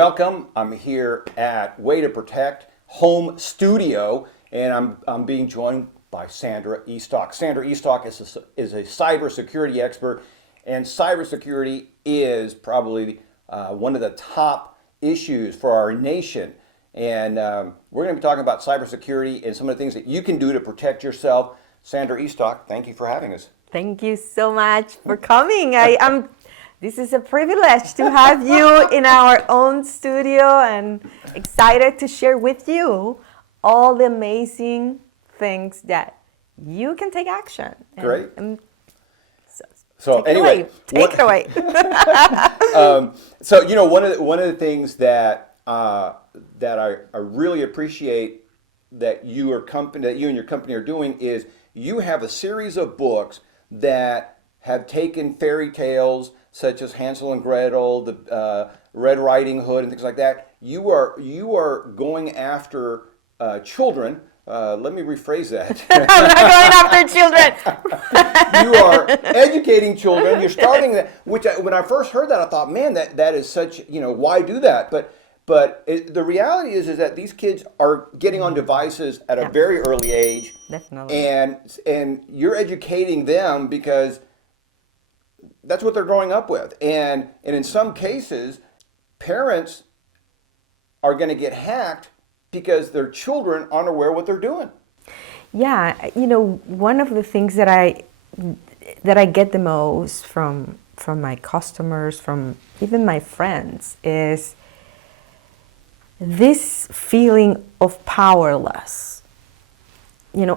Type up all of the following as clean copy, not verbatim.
Welcome. I'm here at Way to Protect Home Studio, and I'm being joined by Sandra Estock. Sandra Estock is a cybersecurity expert, and cybersecurity is probably one of the top issues for our nation. And we're going to be talking about cybersecurity and some of the things that you can do to protect yourself. Sandra Estock, thank you for having us. Thank you so much for coming. This is a privilege to have you in our own studio, and excited to share with you all the amazing things that you can take action. Great. So anyway, take it away. So one of the things that I really appreciate that you and your company are doing is you have a series of books that have taken fairy tales such as Hansel and Gretel, the Red Riding Hood, and things like that. You are going after children. Let me rephrase that. I'm not going after children. You are educating children. You're starting that. When I first heard that, I thought, man, that is such. Why do that? But the reality is that these kids are getting on devices at a very early age. Definitely. And you're educating them because that's what they're growing up with. And in some cases, parents are going to get hacked because their children aren't aware what they're doing. Yeah, one of the things that I get the most from my customers, from even my friends, is this feeling of powerless.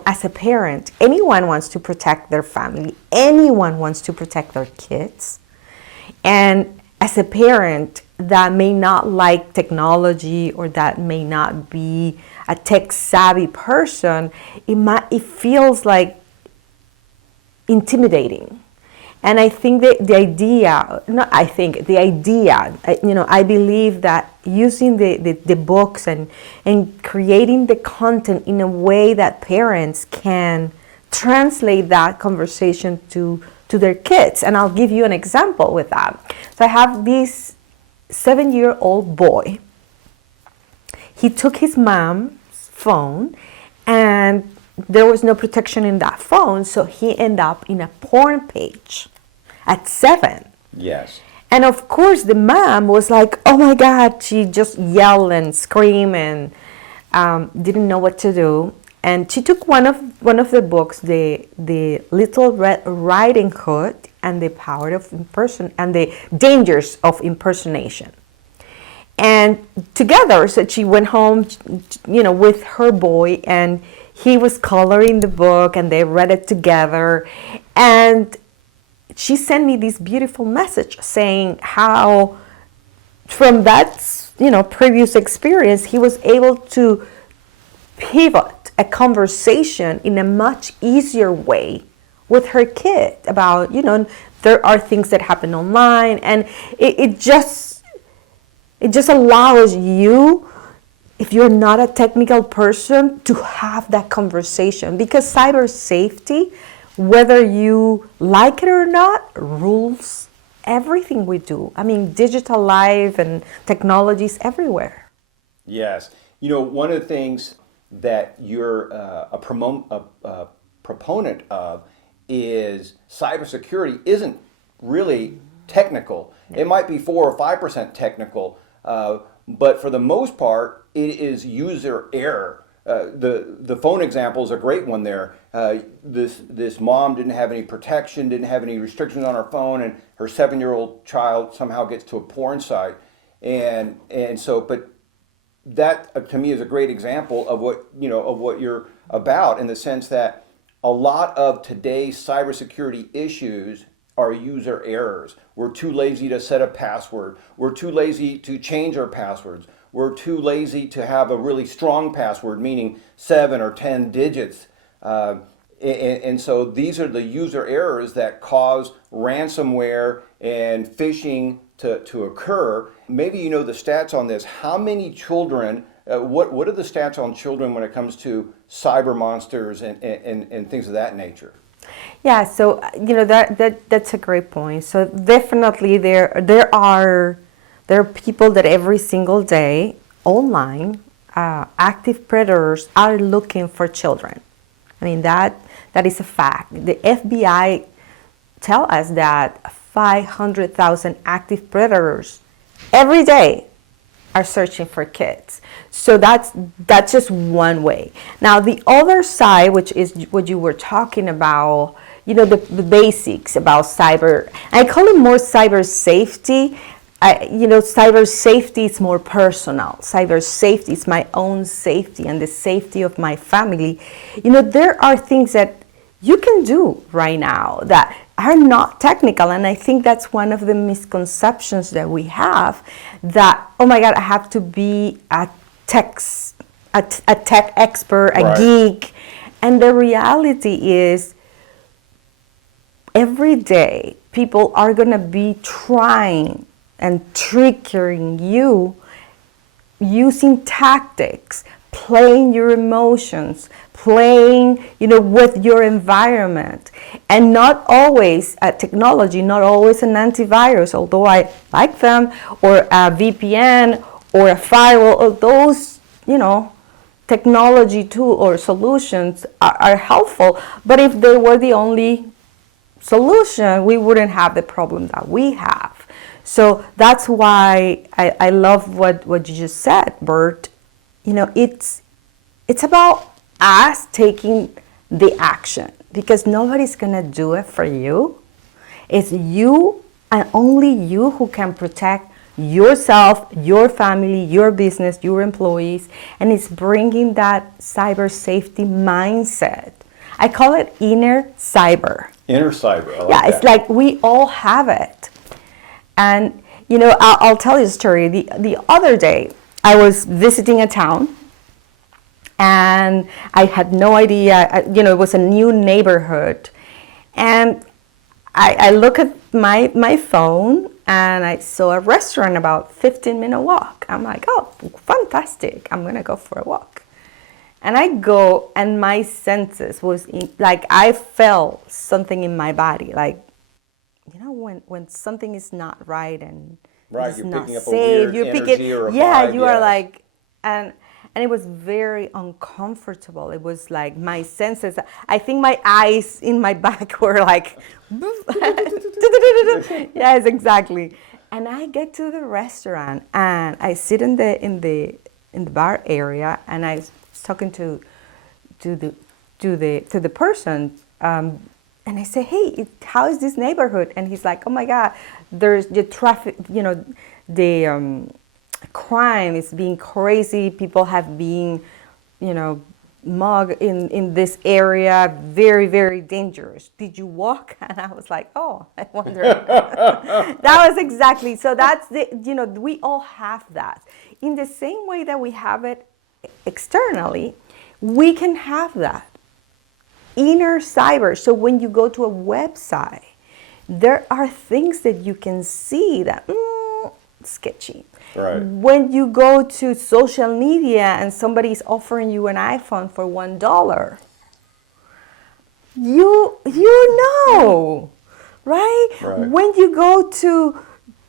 As a parent, anyone wants to protect their family. Anyone wants to protect their kids. And as a parent that may not like technology or that may not be a tech-savvy person, it feels like intimidating. And I think that I believe that using the books and creating the content in a way that parents can translate that conversation to their kids. And I'll give you an example with that. So I have this 7-year-old boy. He took his mom's phone, and there was no protection in that phone, so he ended up in a porn page at 7. Yes. And of course, the mom was like, "Oh my God!" She just yelled and screamed and didn't know what to do. And she took one of the books, the Little Red Riding Hood, and the Power of and the Dangers of Impersonation. And together, so she went home, with her boy, and he was coloring the book, and they read it together. And she sent me this beautiful message saying how from that, previous experience, he was able to pivot a conversation in a much easier way with her kid about, there are things that happen online, and it just allows you, if you're not a technical person, to have that conversation, because cyber safety, whether you like it or not, rules everything we do. I mean, digital life and technologies everywhere. Yes. One of the things that you're a proponent of is cybersecurity isn't really technical. Yeah. It might be 4 or 5% technical, but for the most part, it is user error. The phone example is a great one there. This mom didn't have any protection, didn't have any restrictions on her phone, and her 7-year-old child somehow gets to a porn site, and so. But that to me is a great example of what you're about, in the sense that a lot of today's cybersecurity issues are user errors. We're too lazy to set a password. We're too lazy to change our passwords. We're too lazy to have a really strong password, meaning 7 or 10 digits. And so these are the user errors that cause ransomware and phishing to occur. Maybe you know the stats on this. How many children, what are the stats on children when it comes to cyber monsters and things of that nature? Yeah, so that's a great point. So definitely there are There are people that every single day online, active predators are looking for children. I mean, that is a fact. The FBI tell us that 500,000 active predators every day are searching for kids. So that's just one way. Now the other side, which is what you were talking about, the basics about cyber. I call it more cyber safety. Cyber safety is more personal. Cyber safety is my own safety and the safety of my family. There are things that you can do right now that are not technical, and I think that's one of the misconceptions that we have, that, oh my God, I have to be a tech expert, a geek. And the reality is, every day people are going to be trying and triggering you using tactics, playing your emotions, playing, with your environment. And not always a technology, not always an antivirus, although I like them, or a VPN or a firewall, or those, technology tool or solutions are helpful. But if they were the only solution, we wouldn't have the problem that we have. So that's why I love what you just said, Bert. It's about us taking the action, because nobody's gonna do it for you. It's you and only you who can protect yourself, your family, your business, your employees, and it's bringing that cyber safety mindset. I call it inner cyber. Inner cyber. I like Yeah, that. it's like we all have it. And I'll tell you a story. The other day, I was visiting a town, and I had no idea. It was a new neighborhood, and I look at my phone, and I saw a restaurant about 15-minute walk. I'm like, oh, fantastic! I'm gonna go for a walk. And I go, and my senses was like, I felt something in my body, like, when something is not right and it's You're not picking up safe, a weird energy or a vibe, you are yes. like, and it was very uncomfortable. It was like my senses, I think my eyes in my back were like, yes, exactly. And I get to the restaurant, and I sit in the bar area, and I was talking to the person, and I say, hey, how is this neighborhood? And he's like, oh my God, there's the traffic, the crime is being crazy. People have been, mugged in this area. Very, very dangerous. Did you walk? And I was like, oh, I wonder. That was exactly. So that's we all have that. In the same way that we have it externally, we can have that inner cyber. So when you go to a website, there are things that you can see that sketchy. Right. When you go to social media and somebody's offering you an iPhone for $1, you know, right? When you go to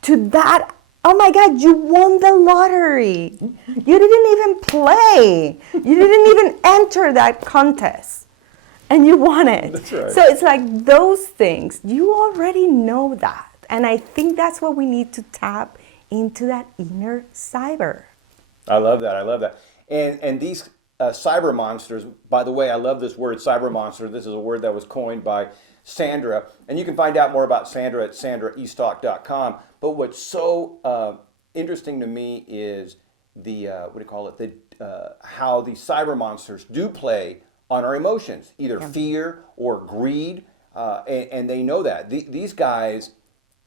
that, oh my God, you won the lottery. You didn't even play. You didn't even enter that contest. And you won it. That's right. So it's like those things, you already know that. And I think that's what we need to tap into, that inner cyber. I love that. And these cyber monsters, by the way, I love this word, cyber monster. This is a word that was coined by Sandra. And you can find out more about Sandra at sandraestock.com. But what's so interesting to me is how these cyber monsters do play on our emotions, either fear or greed, and they know that. These guys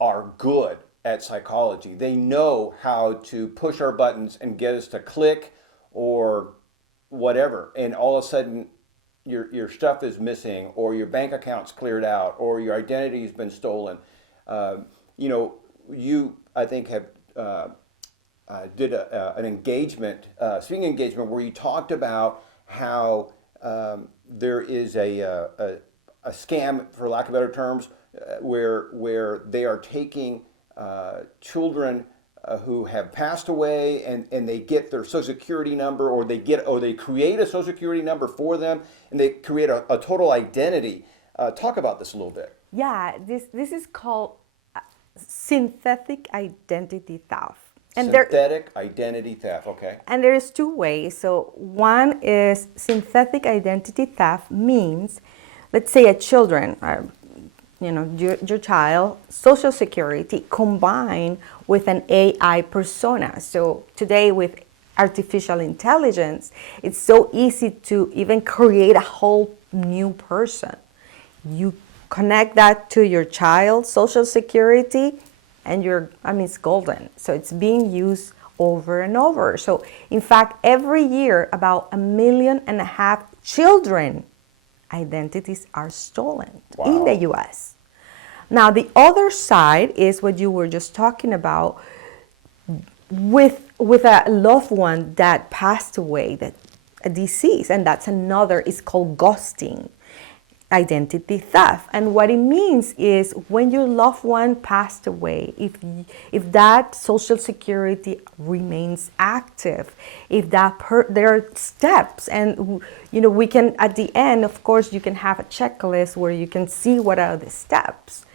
are good at psychology. They know how to push our buttons and get us to click or whatever, and all of a sudden your stuff is missing, or your bank account's cleared out, or your identity's been stolen. You, I think, have did an engagement, speaking engagement, where you talked about how there is a scam, for lack of better terms, where they are taking children who have passed away, and they get their social security number, or they create a social security number for them, and they create a total identity. Talk about this a little bit. Yeah, this is called synthetic identity theft. Synthetic identity theft, okay. And there's two ways. So one is synthetic identity theft means, let's say a children, your child, social security combined with an AI persona. So today with artificial intelligence, it's so easy to even create a whole new person. You connect that to your child's social security, and it's golden. So it's being used over and over. So in fact, every year about 1.5 million children identities are stolen in the US. Now the other side is what you were just talking about with a loved one that passed away, a disease, and that's another, it's called ghosting identity theft. And what it means is when your loved one passed away, if that social security remains active, if there are steps, and we can, at the end, of course, you can have a checklist where you can see what are the steps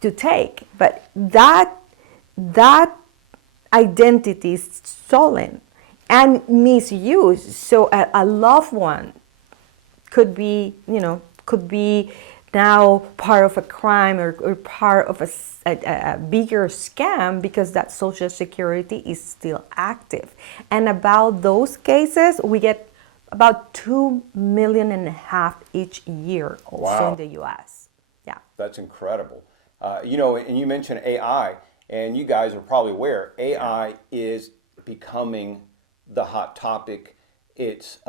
to take, but that identity is stolen and misused. So a loved one could be now part of a crime or part of a bigger scam because that social security is still active. And about those cases, we get about 2.5 million each year also in the US. Yeah. That's incredible. And you mentioned AI, and you guys are probably aware, AI is becoming the hot topic. It's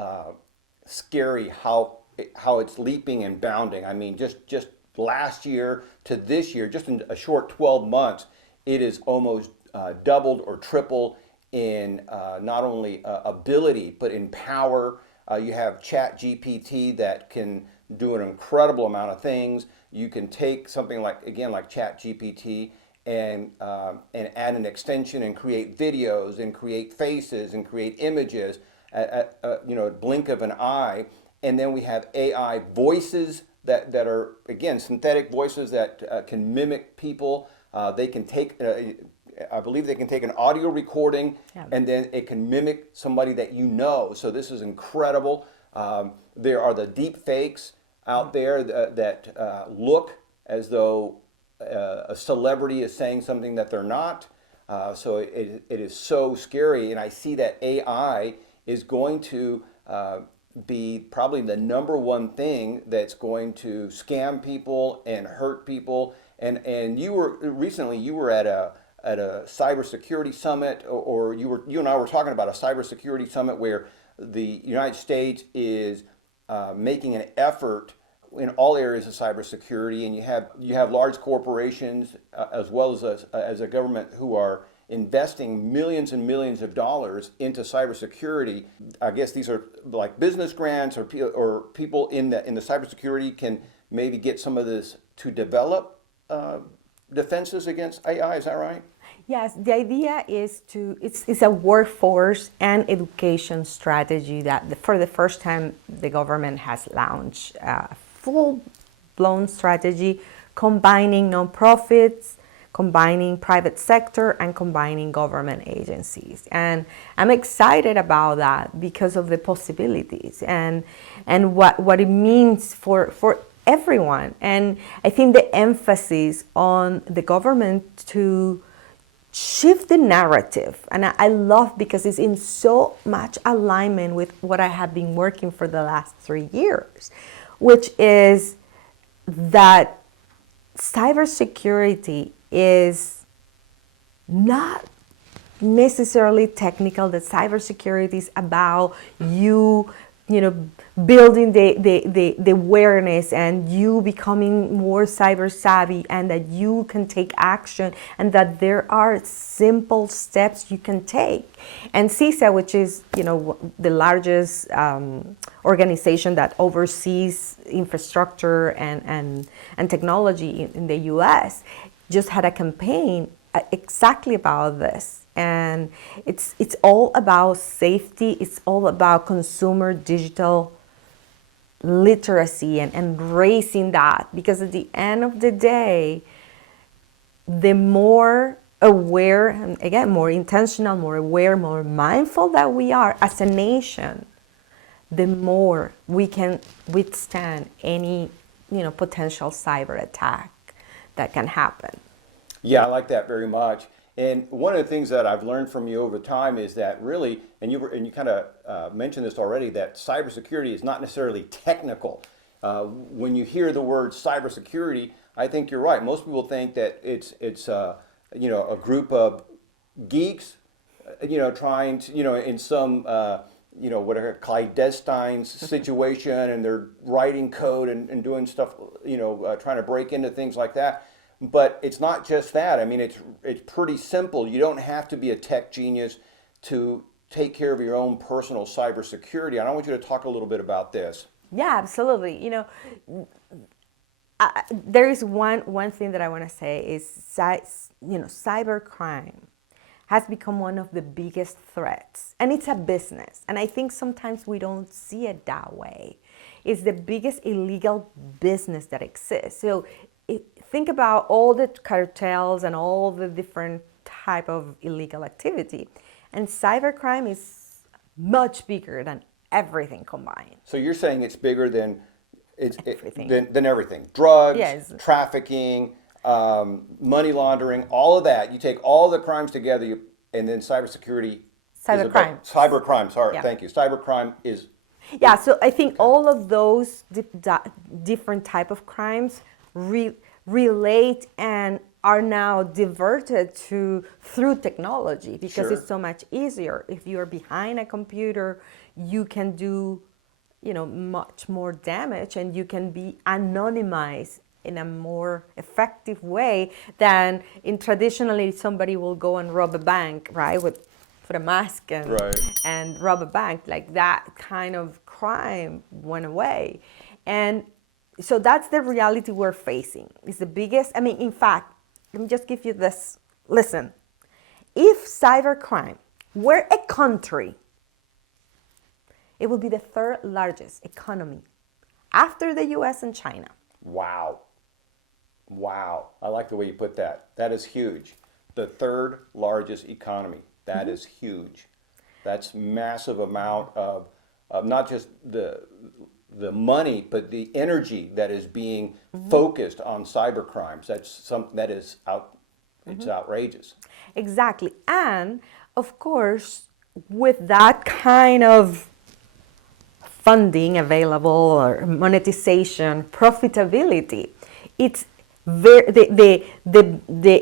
scary how it's leaping and bounding. I mean, just last year to this year, just in a short 12 months, it is almost doubled or tripled in not only ability, but in power. You have Chat GPT that can do an incredible amount of things. You can take something like Chat GPT and add an extension and create videos and create faces and create images at a blink of an eye. And then we have AI voices that are, again, synthetic voices that can mimic people. They can take, I believe they can take an audio recording, and then it can mimic somebody that you know. So this is incredible. There are the deep fakes out there that look as though a celebrity is saying something that they're not. So it is so scary. And I see that AI is going to be probably the number one thing that's going to scam people and hurt people. And you were at a cybersecurity summit, or you and I were talking about a cybersecurity summit where the United States is making an effort in all areas of cybersecurity, and you have large corporations as well as a government who are investing millions and millions of dollars into cybersecurity. I guess these are like business grants, or people in the cybersecurity can maybe get some of this to develop defenses against AI. Is that right? Yes, the idea is it's a workforce and education strategy that for the first time the government has launched a full-blown strategy combining nonprofits, combining private sector, and combining government agencies. And I'm excited about that because of the possibilities and what it means for everyone. And I think the emphasis on the government to shift the narrative, and I love, because it's in so much alignment with what I have been working for the last 3 years, which is that cybersecurity is not necessarily technical. That cybersecurity is about you building the awareness and you becoming more cyber savvy, and that you can take action, and that there are simple steps you can take. And CISA, which is the largest organization that oversees infrastructure and technology in the US, just had a campaign exactly about this. and it's all about safety. It's all about consumer digital literacy and raising that, because at the end of the day, the more aware, and again, more intentional, more aware, more mindful that we are as a nation, the more we can withstand any, potential cyber attack that can happen. Yeah, I like that very much. And one of the things that I've learned from you over time is that really, and you kind of mentioned this already, that cybersecurity is not necessarily technical. When you hear the word cybersecurity, I think you're right. Most people think that it's a group of geeks, trying to, in some whatever clandestine situation, and they're writing code and doing stuff, trying to break into things like that. But it's not just that. I mean, it's pretty simple. You don't have to be a tech genius to take care of your own personal cybersecurity. And I want you to talk a little bit about this. Yeah, absolutely. There is one thing that I want to say is, cybercrime has become one of the biggest threats, and it's a business. And I think sometimes we don't see it that way. It's the biggest illegal business that exists. So think about all the cartels and all the different type of illegal activity, and cybercrime is much bigger than everything combined. So you're saying it's bigger than Everything. than everything. Drugs, Yes. trafficking, money laundering, all of that. You take all the crimes together, and then cybersecurity. Cybercrime. Cybercrime. Sorry, Yeah. thank you. Cybercrime is. Yeah, so I think all of those different type of crimes relate and are now diverted through technology, because Sure. it's so much easier. If you're behind a computer, you can do much more damage, and you can be anonymized in a more effective way than in traditionally somebody will go and rob a bank, right, with a mask Right. and rob a bank. Like, that kind of crime went away. And so that's the reality we're facing. It's the biggest, in fact, let me just give you this. Listen, if cybercrime were a country, it would be the third largest economy after the US and China. Wow. Wow. I like the way you put that. That is huge. The third largest economy. That is huge. That's massive amount of not just the money, but the energy that is being focused on cyber crimes. It's outrageous. Exactly. And of course, with that kind of funding available, or monetization, profitability, it's the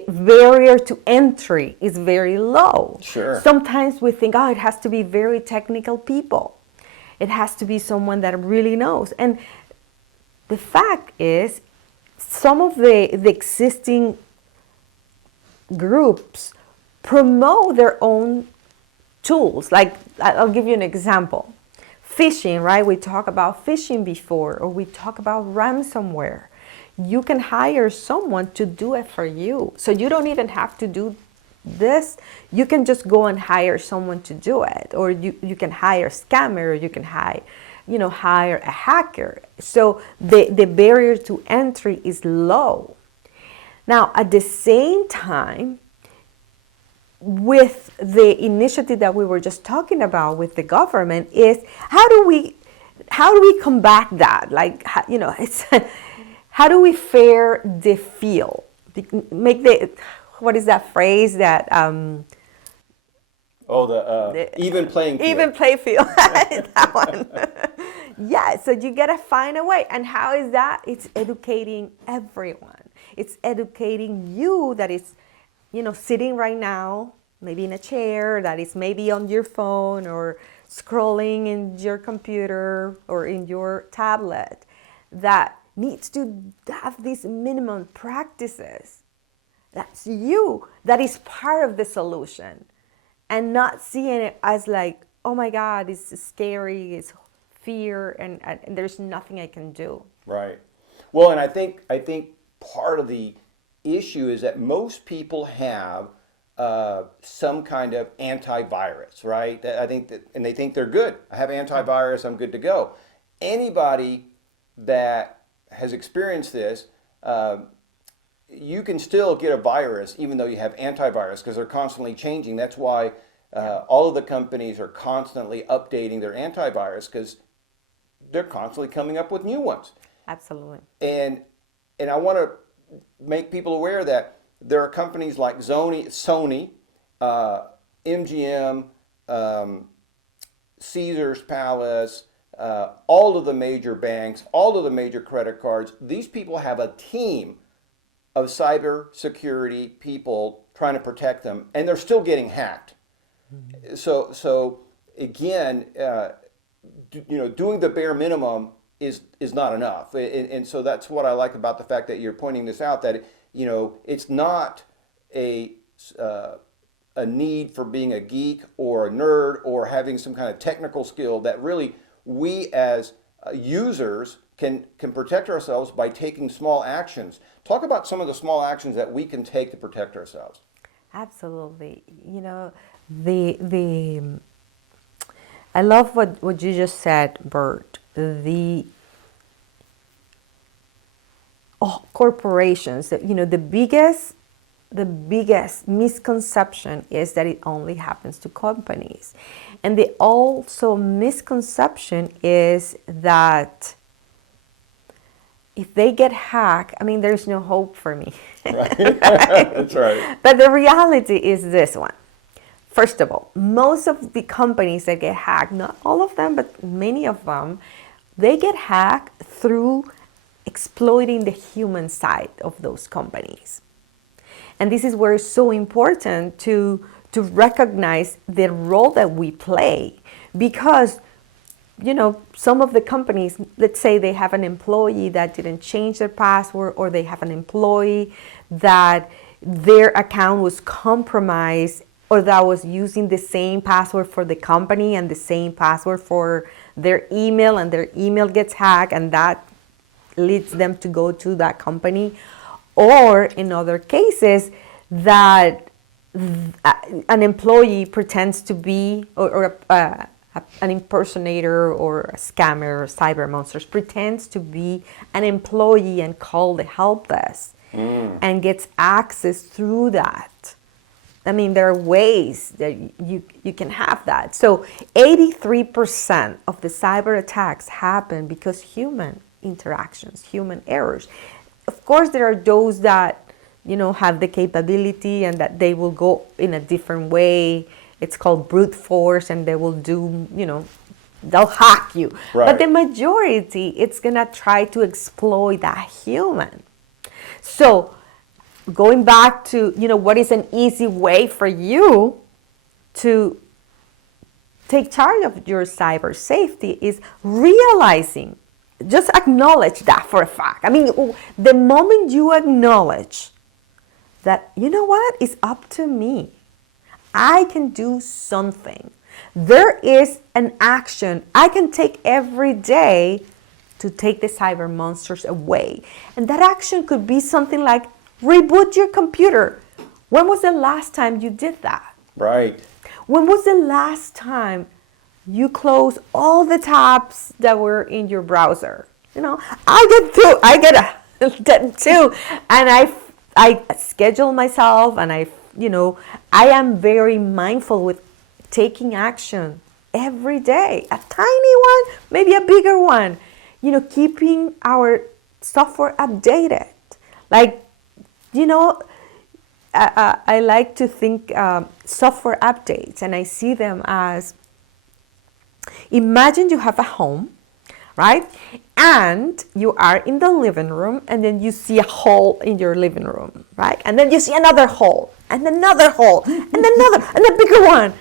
barrier to entry is very low. Sure. Sometimes we think, it has to be very technical people. It has to be someone that really knows. And the fact is, some of the existing groups promote their own tools. Like, I'll give you an example. Phishing, right? We talked about phishing before, or we talk about ransomware. You can hire someone to do it for you. So you don't even have to do this. You can just go and hire someone to do it. Or you can hire a scammer, or you can hire a hacker. So the barrier to entry is low. Now, at the same time, with the initiative that we were just talking about with the government, is how do we combat that? Like, it's how do we fair the field? What is that phrase that? Even playing field. Even play field. That one. Yeah, so you gotta find a way. And how is that? It's educating everyone. It's educating you that is, sitting right now, maybe in a chair, that is maybe on your phone, or scrolling in your computer or in your tablet, that needs to have these minimum practices. That's you. That is part of the solution. And not seeing it as like, oh my God, it's scary, it's fear, and there's nothing I can do. Right. Well, and I think part of the issue is that most people have some kind of antivirus, right? I think that, and they think they're good. I have antivirus, I'm good to go. Anybody that has experienced this, you can still get a virus even though you have antivirus because they're constantly changing. That's why all of the companies are constantly updating their antivirus because they're constantly coming up with new ones. Absolutely. And I want to make people aware that there are companies like Sony, MGM, Caesars Palace, all of the major banks, all of the major credit cards. These people have a team of cyber security people trying to protect them, and they're still getting hacked. Mm-hmm. So again, doing the bare minimum is not enough, and so that's what I like about the fact that you're pointing this out. That it's not a need for being a geek or a nerd or having some kind of technical skill. That really we as users can protect ourselves by taking small actions. Talk about some of the small actions that we can take to protect ourselves. Absolutely. I love what you just said, Bert. Corporations, the biggest misconception is that it only happens to companies. And the also misconception is that if they get hacked, there's no hope for me. Right. That's right. But the reality is this one. First of all, most of the companies that get hacked, not all of them, but many of them, they get hacked through exploiting the human side of those companies. And this is where it's so important to recognize the role that we play, because some of the companies, let's say they have an employee that didn't change their password, or they have an employee that their account was compromised, or that was using the same password for the company and the same password for their email, and their email gets hacked, and that leads them to go to that company. Or in other cases, that an employee pretends to be, or an impersonator or a scammer or cyber monsters pretends to be an employee and call the help desk and gets access through that. There are ways that you can have that. So 83% of the cyber attacks happen because human interactions, human errors. Of course, there are those that have the capability and that they will go in a different way. It's called brute force, and they will do, they'll hack you. Right. But the majority, it's gonna try to exploit that human. So going back to, what is an easy way for you to take charge of your cyber safety is realizing, just acknowledge that for a fact. The moment you acknowledge that, it's up to me, I can do something. There is an action I can take every day to take the cyber monsters away. And that action could be something like reboot your computer. When was the last time you did that? Right. When was the last time you closed all the tabs that were in your browser? I get that too. And I schedule myself, and I am very mindful with taking action every day. A tiny one, maybe a bigger one. Keeping our software updated. I like to think software updates, and I see them as, imagine you have a home, right? And you are in the living room, and then you see a hole in your living room, right? And then you see another hole, and another hole, and another, and a bigger one.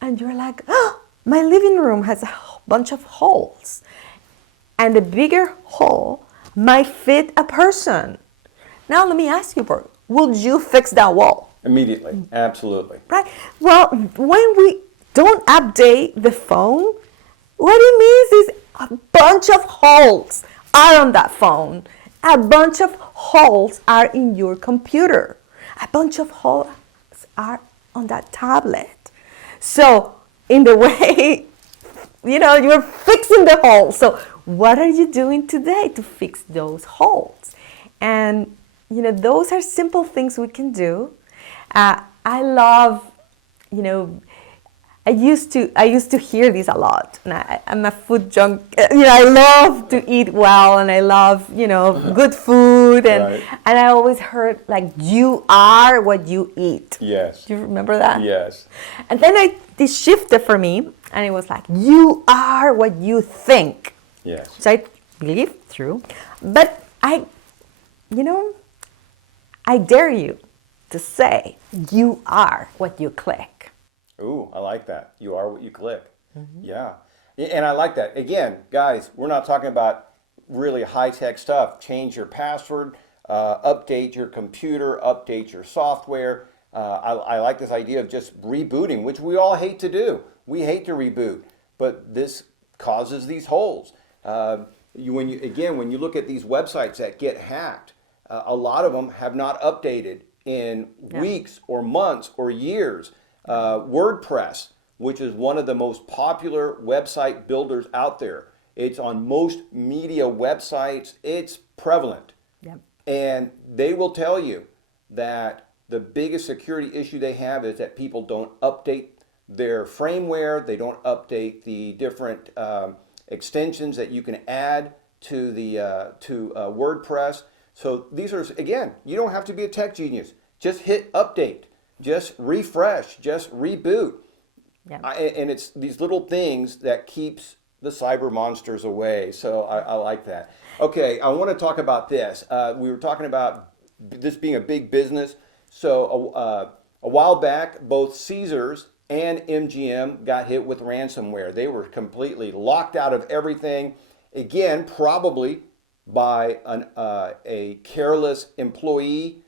And you're like, oh, my living room has a bunch of holes. And the bigger hole might fit a person. Now let me ask you, Bert, would you fix that wall? Immediately, absolutely. Right? Well, when we don't update the phone, what it means is a bunch of holes are on that phone. A bunch of holes are in your computer. A bunch of holes are on that tablet. So in the way, you're fixing the hole. So what are you doing today to fix those holes? And, those are simple things we can do. I love, you know, I used to hear this a lot, and I'm a food junk. I love to eat well, and I love good food, and Right. and I always heard like you are what you eat. Yes. Do you remember that? Yes. And then this shifted for me, and it was like you are what you think. Yes. Which I believe true, but I dare you to say you are what you click. Ooh, I like that. You are what you click. Yeah. And I like that. Again, guys, we're not talking about really high-tech stuff. Change your password, update your computer, update your software. I like this idea of just rebooting, which we all hate to do. We hate to reboot, but this causes these holes. When you look at these websites that get hacked, a lot of them have not updated in weeks or months or years. WordPress, which is one of the most popular website builders out there. It's on most media websites. It's prevalent. Yep. And they will tell you that the biggest security issue they have is that people don't update their frameware. They don't update the different extensions that you can add to WordPress. So these are, again, you don't have to be a tech genius. Just hit update. Just refresh, just reboot. Yeah. And it's these little things that keeps the cyber monsters away. So I like that. Okay, I want to talk about this. We were talking about this being a big business. So a while back, both Caesars and MGM got hit with ransomware. They were completely locked out of everything. Again, probably by a careless employee.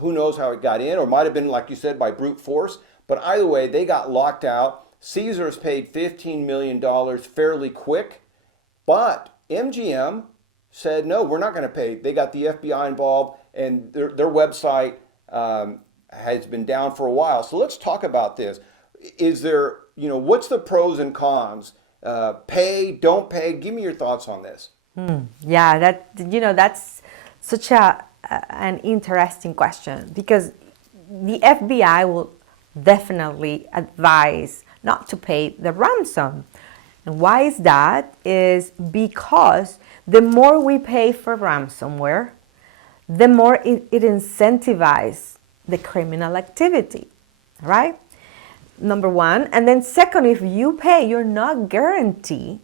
Who knows how it got in, or might have been, like you said, by brute force. But either way, they got locked out. Caesars paid $15 million fairly quick, but MGM said, no, we're not going to pay. They got the FBI involved, and their website has been down for a while. So let's talk about this. Is there, what's the pros and cons? Pay, don't pay? Give me your thoughts on this. Yeah, that's such an interesting question, because the FBI will definitely advise not to pay the ransom. And why is that? Is because the more we pay for ransomware, the more it incentivizes the criminal activity, right? Number one. And then second, if you pay, you're not guaranteed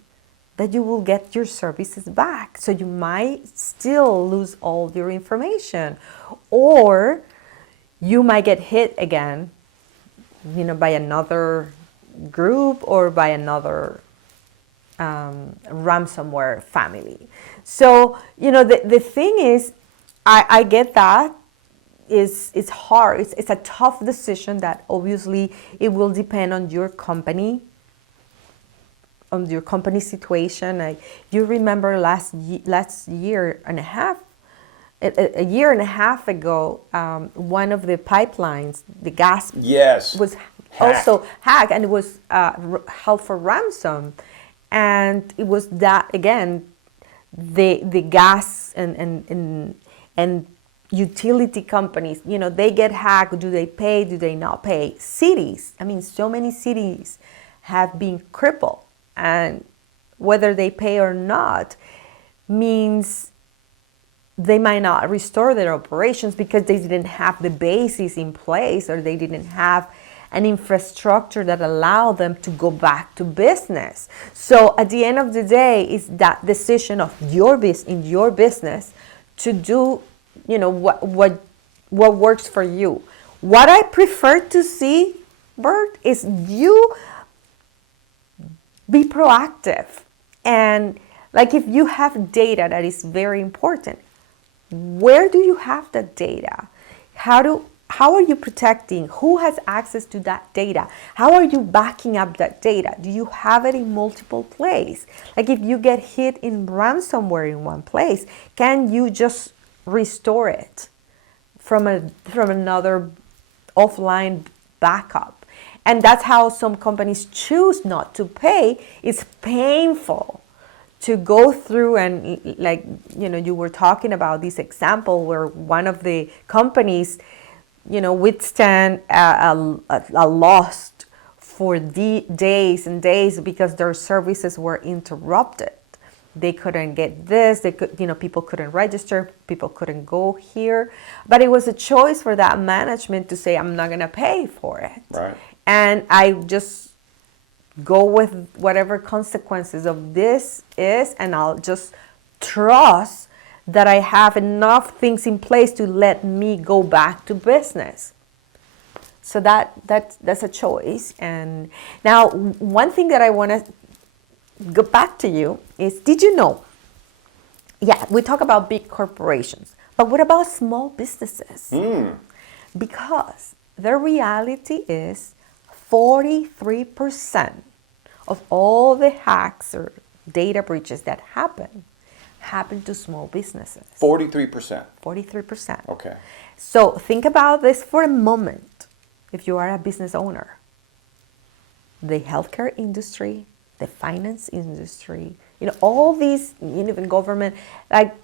that you will get your services back. So you might still lose all your information, or you might get hit again, by another group or by another ransomware family. So, the thing is, I get that it's hard. It's a tough decision that obviously it will depend on your company, on your company situation. You remember last year and a half ago, one of the pipelines, the gas, was also hacked, and it was held for ransom. And it was that, again, the gas and utility companies, they get hacked. Do they pay? Do they not pay? Cities, so many cities have been crippled. And whether they pay or not means they might not restore their operations because they didn't have the basis in place, or they didn't have an infrastructure that allowed them to go back to business. So at the end of the day, it's that decision of your business to do, what works for you. What I prefer to see, Bert, is you be proactive. And like, if you have data that is very important, where do you have that data? How are you protecting? Who has access to that data? How are you backing up that data? Do you have it in multiple places? Like, if you get hit in ransomware in one place, can you just restore it from another offline backup. And that's how some companies choose not to pay. It's painful to go through and, like, you were talking about this example where one of the companies, withstand a loss for days and days because their services were interrupted. They couldn't get this. People couldn't register. People couldn't go here. But it was a choice for that management to say, I'm not going to pay for it. Right. And I just go with whatever consequences of this is, and I'll just trust that I have enough things in place to let me go back to business. So that's a choice. And now, one thing that I want to go back to you is, did you know? Yeah, we talk about big corporations, but what about small businesses? Because the reality is 43% of all the hacks or data breaches that happen to small businesses. 43%. 43%. Okay. So think about this for a moment. If you are a business owner, the healthcare industry, the finance industry, all these, even government, like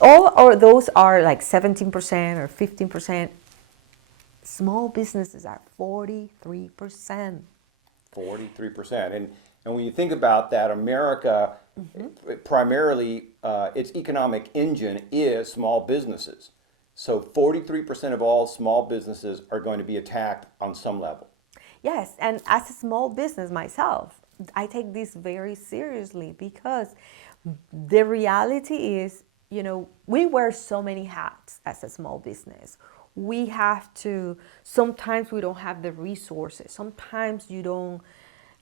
all or those are like 17% or 15%. Small businesses are 43%. 43%. And when you think about that, America, primarily, its economic engine is small businesses. So 43% of all small businesses are going to be attacked on some level. Yes, and as a small business myself, I take this very seriously because the reality is, we wear so many hats as a small business. We have to, sometimes we don't have the resources. Sometimes you don't,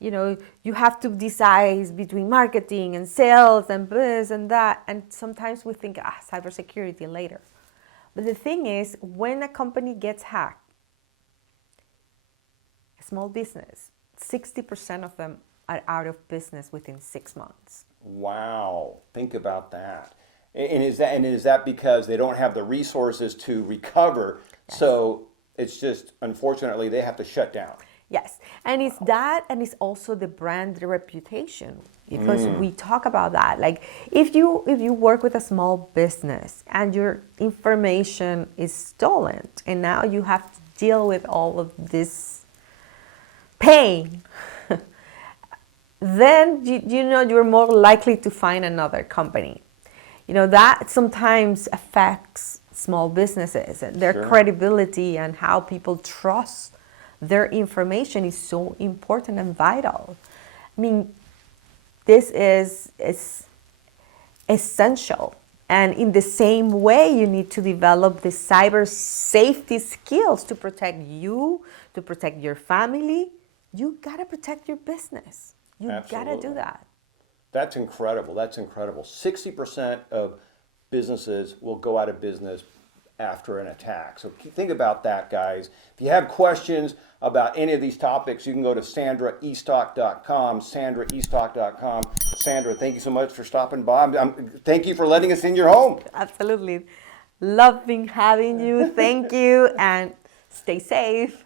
you have to decide between marketing and sales and this and that. And sometimes we think, cybersecurity later. But the thing is, when a company gets hacked, a small business, 60% of them are out of business within 6 months. Wow, think about that. And is that because they don't have the resources to recover? Yes. So it's just, unfortunately, they have to shut down. Yes, and it's that, and it's also the brand reputation, because we talk about that. Like, if you work with a small business and your information is stolen, and now you have to deal with all of this pain, then you're more likely to find another company. That sometimes affects small businesses and their credibility, and how people trust their information is so important and vital. I mean, this is essential. And in the same way, you need to develop the cyber safety skills to protect you, to protect your family. You gotta protect your business. You gotta do that. That's incredible. 60% of businesses will go out of business after an attack. So think about that, guys. If you have questions about any of these topics, you can go to sandraestock.com, sandraestock.com. Sandra, thank you so much for stopping by. Thank you for letting us in your home. Absolutely. Loving having you. Thank you, and stay safe.